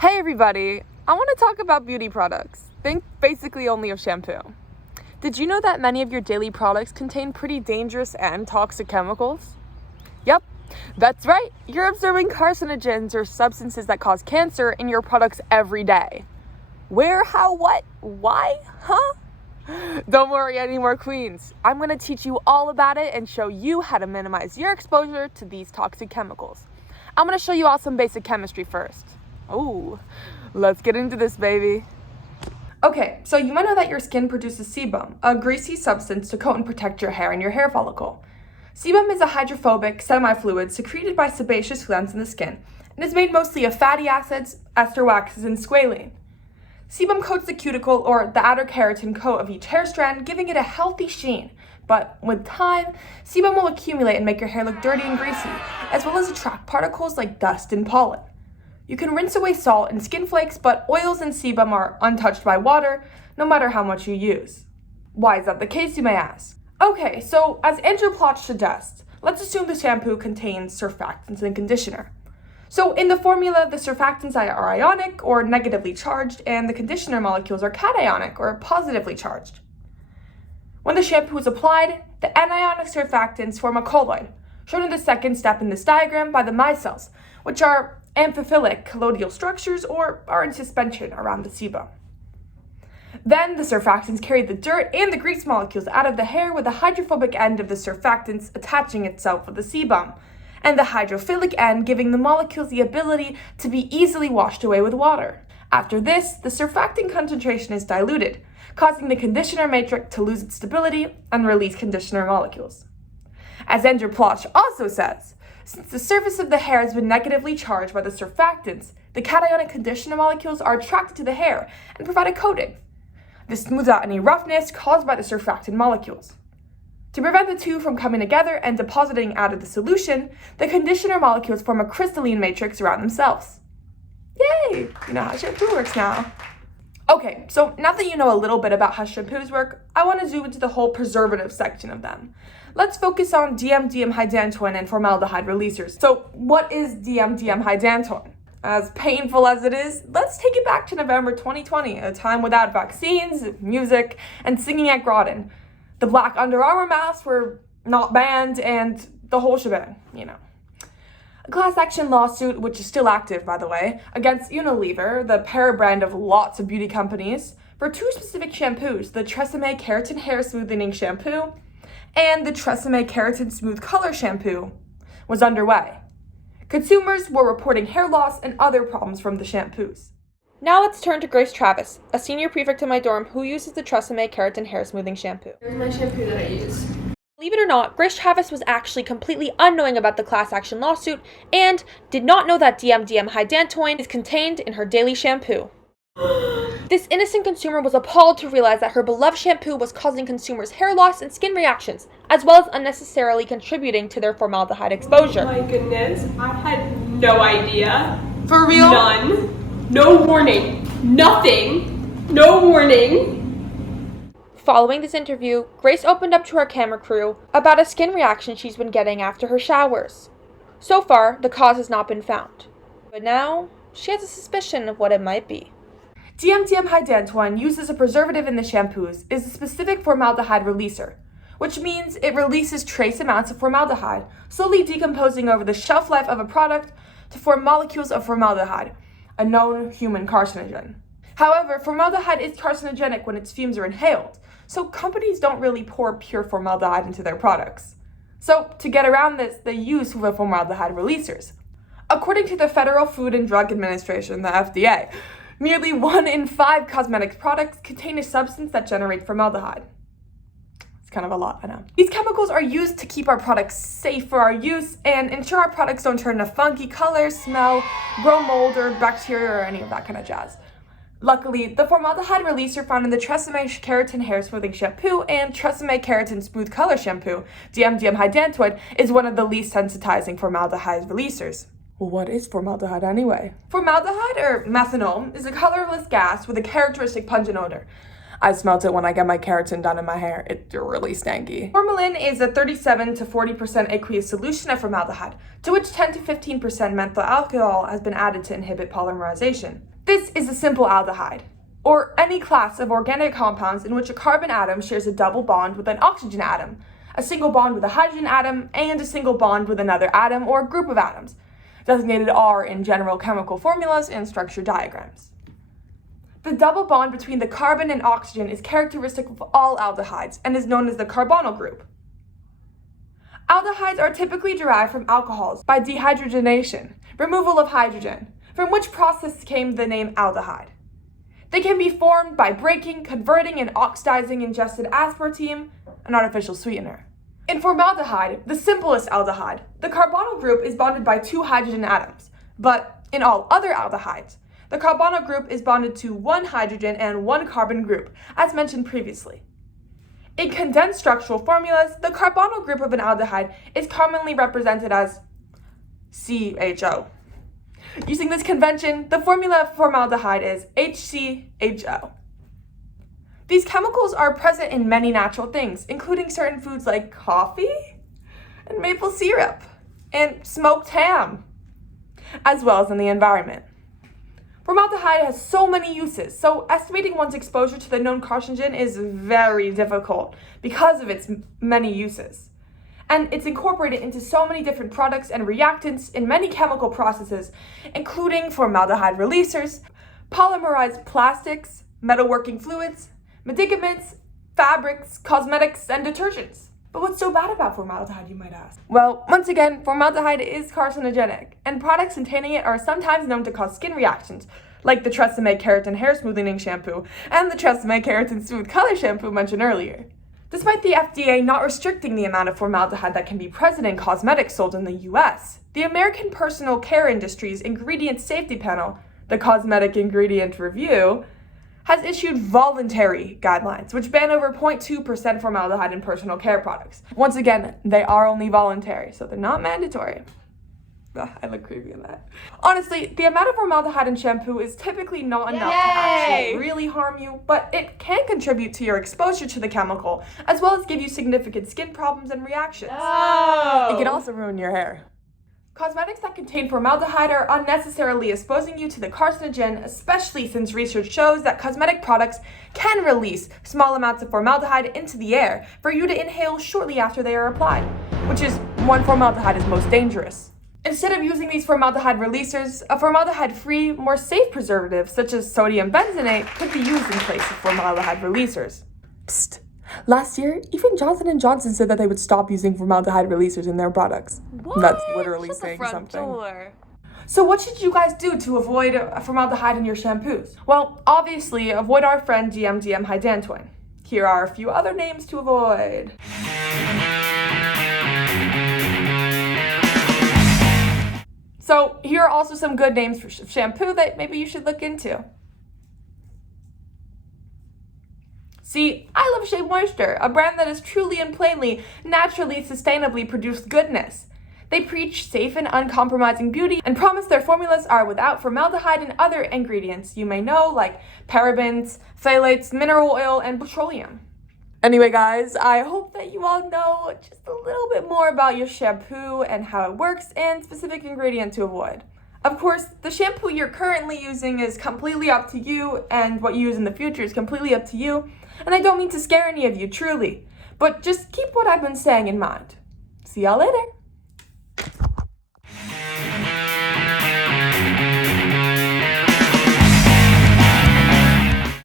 Hey everybody, I want to talk about beauty products. Think basically only of shampoo. Did you know that many of your daily products contain pretty dangerous and toxic chemicals? Yep, that's right. You're absorbing carcinogens or substances that cause cancer in your products every day. Where, how, what, why, huh? Don't worry anymore, queens. I'm going to teach you all about it and show you how to minimize your exposure to these toxic chemicals. I'm going to show you all some basic chemistry first. Ooh, let's get into this, baby. Okay, so you might know that your skin produces sebum, a greasy substance to coat and protect your hair and your hair follicle. Sebum is a hydrophobic semi-fluid secreted by sebaceous glands in the skin and is made mostly of fatty acids, ester waxes, and squalene. Sebum coats the cuticle or the outer keratin coat of each hair strand, giving it a healthy sheen. But with time, sebum will accumulate and make your hair look dirty and greasy, as well as attract particles like dust and pollen. You can rinse away salt and skin flakes, but oils and sebum are untouched by water, no matter how much you use. Why is that the case, you may ask? Okay, so as Andrew Plotch suggests, let's assume the shampoo contains surfactants and conditioner. So in the formula, the surfactants are ionic or negatively charged, and the conditioner molecules are cationic or positively charged. When the shampoo is applied, the anionic surfactants form a colloid, shown in the second step in this diagram by the micelles, which are amphiphilic colloidal structures or are in suspension around the sebum. Then the surfactants carry the dirt and the grease molecules out of the hair, with the hydrophobic end of the surfactants attaching itself with the sebum, and the hydrophilic end giving the molecules the ability to be easily washed away with water. After this, the surfactant concentration is diluted, causing the conditioner matrix to lose its stability and release conditioner molecules. As Andrew Plotch also says, since the surface of the hair has been negatively charged by the surfactants, the cationic conditioner molecules are attracted to the hair and provide a coating. This smooths out any roughness caused by the surfactant molecules. To prevent the two from coming together and depositing out of the solution, the conditioner molecules form a crystalline matrix around themselves. Yay! You know how shampoo works now. Okay, so now that you know a little bit about how shampoos work, I want to zoom into the whole preservative section of them. Let's focus on dimethylamhydantoin and formaldehyde releasers. So what is dimethylamhydantoin? As painful as it is, let's take it back to November 2020, a time without vaccines, music, and singing at Groton. The black Under Armour masks were not banned, and the whole shebang, you know. A class action lawsuit, which is still active, by the way, against Unilever, the parent brand of lots of beauty companies, for two specific shampoos, the Tresemme Keratin Hair Smoothing Shampoo and the Tresemme Keratin Smooth Color Shampoo, was underway. Consumers were reporting hair loss and other problems from the shampoos. Now let's turn to Grace Travis, a senior prefect in my dorm who uses the Tresemme Keratin Hair Smoothing Shampoo. Here's my shampoo that I use. Believe it or not, Grace Travis was actually completely unknowing about the class action lawsuit and did not know that dimethylamhydantoin is contained in her daily shampoo. This innocent consumer was appalled to realize that her beloved shampoo was causing consumers hair loss and skin reactions, as well as unnecessarily contributing to their formaldehyde exposure. Oh my goodness, I had no idea. For real? None. No warning. Nothing. No warning. Following this interview, Grace opened up to her camera crew about a skin reaction she's been getting after her showers. So far, the cause has not been found, but now she has a suspicion of what it might be. Dimethylamhydantoin, used as a preservative in the shampoos, is a specific formaldehyde releaser, which means it releases trace amounts of formaldehyde, slowly decomposing over the shelf life of a product to form molecules of formaldehyde, a known human carcinogen. However, formaldehyde is carcinogenic when its fumes are inhaled, so companies don't really pour pure formaldehyde into their products. So, to get around this, they use the formaldehyde releasers. According to the Federal Food and Drug Administration, the FDA, nearly 1 in 5 cosmetics products contain a substance that generates formaldehyde. It's kind of a lot, I know. These chemicals are used to keep our products safe for our use and ensure our products don't turn a funky color, smell, grow mold, or bacteria, or any of that kind of jazz. Luckily, the formaldehyde releaser found in the Tresemme Keratin Hair Smoothing Shampoo and Tresemme Keratin Smooth Color Shampoo, dimethylamhydantoin, is one of the least sensitizing formaldehyde releasers. Well, what is formaldehyde anyway? Formaldehyde, or methanol, is a colorless gas with a characteristic pungent odor. I smelled it when I get my keratin done in my hair. It's really stanky. Formalin is a 37 to 40% aqueous solution of formaldehyde, to which 10 to 15% methyl alcohol has been added to inhibit polymerization. This is a simple aldehyde, or any class of organic compounds in which a carbon atom shares a double bond with an oxygen atom, a single bond with a hydrogen atom, and a single bond with another atom or group of atoms, designated R in general chemical formulas and structure diagrams. The double bond between the carbon and oxygen is characteristic of all aldehydes and is known as the carbonyl group. Aldehydes are typically derived from alcohols by dehydrogenation, removal of hydrogen, from which process came the name aldehyde. They can be formed by breaking, converting, and oxidizing ingested aspartame, an artificial sweetener. In formaldehyde, the simplest aldehyde, the carbonyl group is bonded by 2 hydrogen atoms, but in all other aldehydes, the carbonyl group is bonded to 1 hydrogen and 1 carbon group, as mentioned previously. In condensed structural formulas, the carbonyl group of an aldehyde is commonly represented as CHO. Using this convention, the formula of formaldehyde is HCHO. These chemicals are present in many natural things, including certain foods like coffee and maple syrup and smoked ham, as well as in the environment. Formaldehyde has so many uses, so estimating one's exposure to the known carcinogen is very difficult because of its many uses. And it's incorporated into so many different products and reactants in many chemical processes, including formaldehyde releasers, polymerized plastics, metalworking fluids, medicaments, fabrics, cosmetics, and detergents. But what's so bad about formaldehyde, you might ask? Well, once again, formaldehyde is carcinogenic, and products containing it are sometimes known to cause skin reactions, like the Tresemme Keratin Hair Smoothing Shampoo and the Tresemme Keratin Smooth Color Shampoo mentioned earlier. Despite the FDA not restricting the amount of formaldehyde that can be present in cosmetics sold in the US, the American Personal Care Industry's Ingredient Safety Panel, the Cosmetic Ingredient Review, has issued voluntary guidelines, which ban over 0.2% formaldehyde in personal care products. Once again, they are only voluntary, so they're not mandatory. Ugh, I look creepy in that. Honestly, the amount of formaldehyde in shampoo is typically not enough to actually really harm you, but it can contribute to your exposure to the chemical, as well as give you significant skin problems and reactions. It can also ruin your hair. Cosmetics that contain formaldehyde are unnecessarily exposing you to the carcinogen, especially since research shows that cosmetic products can release small amounts of formaldehyde into the air for you to inhale shortly after they are applied, which is when formaldehyde is most dangerous. Instead of using these formaldehyde releasers, a formaldehyde-free, more safe preservative such as sodium benzenate could be used in place of formaldehyde releasers. Psst. Last year, even Johnson & Johnson said that they would stop using formaldehyde releasers in their products. What? That's literally Shut saying the front something. Door. So what should you guys do to avoid formaldehyde in your shampoos? Well, obviously, avoid our friend GM hydantoin. Here are a few other names to avoid. So here are also some good names for shampoo that maybe you should look into. See, I love Shea Moisture, a brand that is truly and plainly, naturally, sustainably produced goodness. They preach safe and uncompromising beauty and promise their formulas are without formaldehyde and other ingredients you may know, like parabens, phthalates, mineral oil, and petroleum. Anyway, guys, I hope that you all know just a little bit more about your shampoo and how it works and specific ingredient to avoid. Of course, the shampoo you're currently using is completely up to you, and what you use in the future is completely up to you. And I don't mean to scare any of you, truly, but just keep what I've been saying in mind. See y'all later.